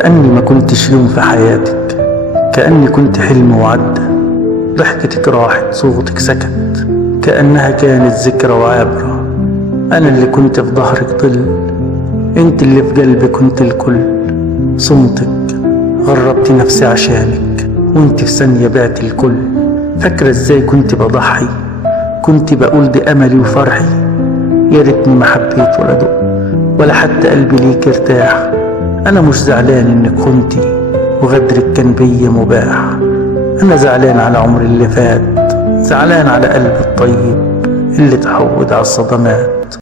كأني ما كنتش يوم في حياتك، كأني كنت حلم وعدى. ضحكتك راحت، صوتك سكت، كأنها كانت ذكرى وعبرة. أنا اللي كنت في ظهرك ظل، انت اللي في قلبي كنت الكل. صمتك غربت نفسي عشانك، وانت في ثانية بعت الكل. فاكرة ازاي كنت بضحي، كنت بقول دي أملي وفرحي. يا ريتني ما حبيت ولا دق، ولا حتى قلبي ليك ارتاح. أنا مش زعلان إنك خنتي وغدرك كان بيا مباح. أنا زعلان على عمري اللي فات، زعلان على قلبي الطيب اللي اتعود على الصدمات.